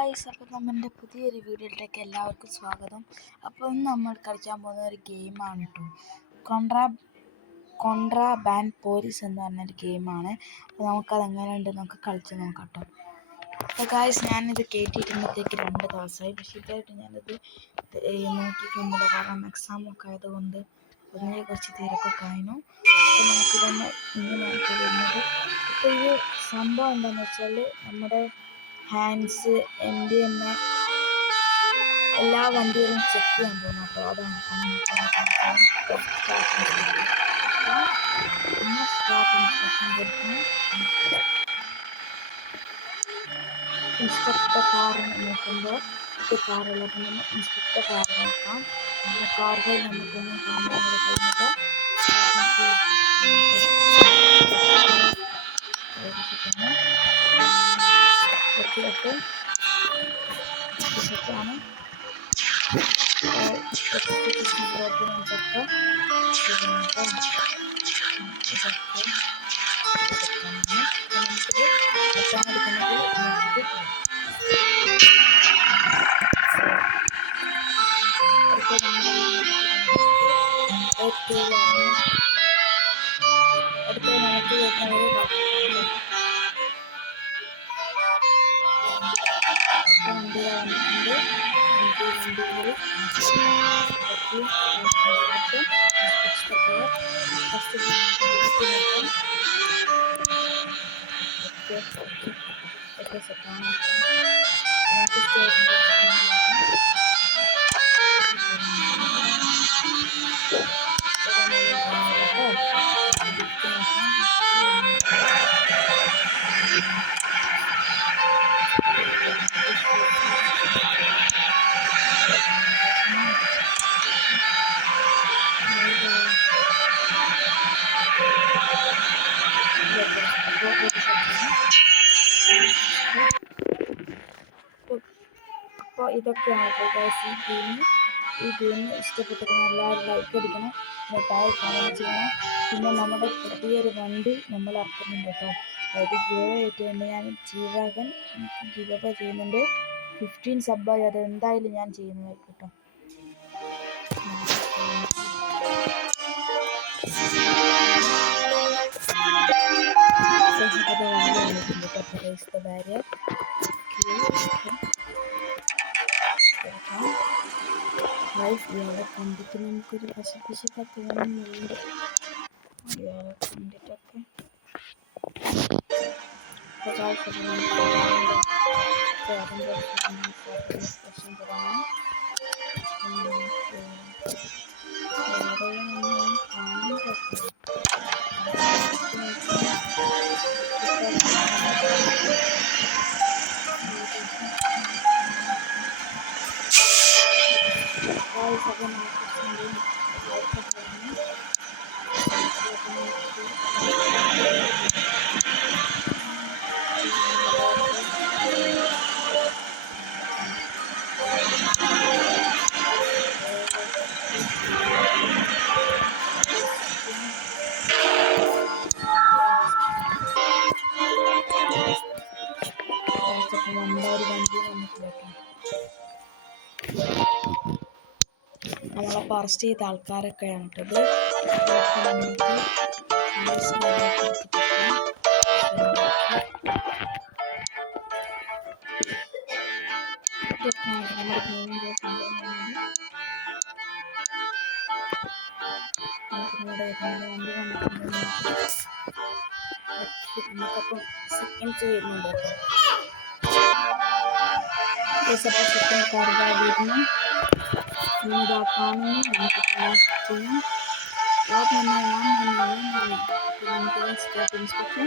അപ്പോൾ നമ്മുടെ പുതിയൊരു വീഡിയോയിലേക്ക് എല്ലാവർക്കും സ്വാഗതം. അപ്പോൾ ഇന്ന് നമ്മൾ കളിക്കാൻ പോകുന്ന ഒരു ഗെയിമാണ് കേട്ടോ. കോൺട്രാബാൻഡ് പോലീസ് എന്ന് പറഞ്ഞൊരു ഗെയിമാണ്. അപ്പോൾ നമുക്കത് എങ്ങനെയുണ്ട് നമുക്ക് കളിച്ച് നോക്കാം കേട്ടോ. അപ്പോൾ ഗായ്സ്, ഞാനിത് കയറ്റിയിരുന്നത്തേക്ക് 2 ദിവസമായി. പക്ഷേ ഇതായിട്ട് ഞാനത് നോക്കിയിട്ടൊന്നുമില്ല, കാരണം എക്സാമൊക്കെ ആയതുകൊണ്ട് അതിനെ കുറച്ച് തിരക്കൊക്കെ ആയിരുന്നു. അപ്പോൾ നമുക്ക് തന്നെ ഇങ്ങനെയാണ് വരുന്നത്. ഇപ്പോൾ ഈ സംഭവം എന്താണെന്ന് വെച്ചാൽ നമ്മുടെ ഹാൻഡ്സ് MDMA എല്ലാ വണ്ടികളും ചെക്ക് ചെയ്യാൻ പോകുന്നു കേട്ടോ. അതാണ് സ്റ്റാർട്ട് ഇൻസ്ട്രക്ഷൻ കൊടുക്കണം. ഇൻസ്പെക്ടർ കാർ നോക്കുമ്പോൾ ഇത് കാറുള്ളപ്പോൾ നമ്മൾ ഇൻസ്പെക്ടർ കാർ നോക്കാം. കാറുകൾ നമുക്കൊന്നും കാണാൻ കഴിയുന്നില്ല. ഓക്കെ സെറ്റാണ്. അടുത്ത നമുക്ക് വരുന്നത് അപ്പോൾ ഇതൊക്കെയാണ് ഈ ഗെയിം ഇഷ്ടപ്പെട്ടിരുന്ന എല്ലാവരും ലൈക്ക് അടിക്കണം, താഴെ കമൻറ്റ് ചെയ്യണം. പിന്നെ നമ്മുടെ പുതിയൊരു വണ്ടി നമ്മൾ ഇറക്കുന്നുണ്ട് കേട്ടോ. അതായത് ഗിവ് ആയിട്ടുണ്ട്. ഞാൻ ജീവാഗൻ ഗിവ് ചെയ്യുന്നുണ്ട്. 15 സബ്ബായി അത് എന്തായാലും ഞാൻ ചെയ്യുന്നതായിരിക്കും കേട്ടോ. The barrier ഇയാളെ കണ്ടിട്ട് നമുക്കൊരു പശപ്പിശൊക്കെ തോന്നുന്നുണ്ട്. ഇയാളെ കണ്ടിട്ടൊക്കെ ഇൻസ്ട്രക്ഷൻ തരാം. നമ്മളപ്പോൾ അറസ്റ്റ് ചെയ്ത ആൾക്കാരൊക്കെയാണ് കേട്ടത്. നമുക്കപ്പം സെക്കൻഡ് ചെയ്യുന്നുണ്ട് കേട്ടോ. സെക്കൻഡ് കാർഡായിരുന്നു കാണുന്നു. നമുക്ക് ചെയ്യാം. നമുക്ക് സ്റ്റാർട്ട് ഇൻസ്ട്രക്ഷൻ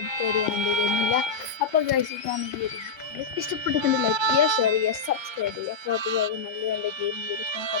അടുത്ത വണ്ടി വരുന്നില്ല. അപ്പോൾ അപ്പോൾ ഗൈസ് ഇതാണ് ഈ ഒരു വീഡിയോ. ഇഷ്ടപ്പെട്ടതിന് ലൈക്ക് ചെയ്യുക, ഷെയർ ചെയ്യുക, സബ്സ്ക്രൈബ് ചെയ്യുക. അപ്പോൾ അതുപോലെ നല്ല നല്ല ഗെയിം വീഡിയോസ് നമുക്ക്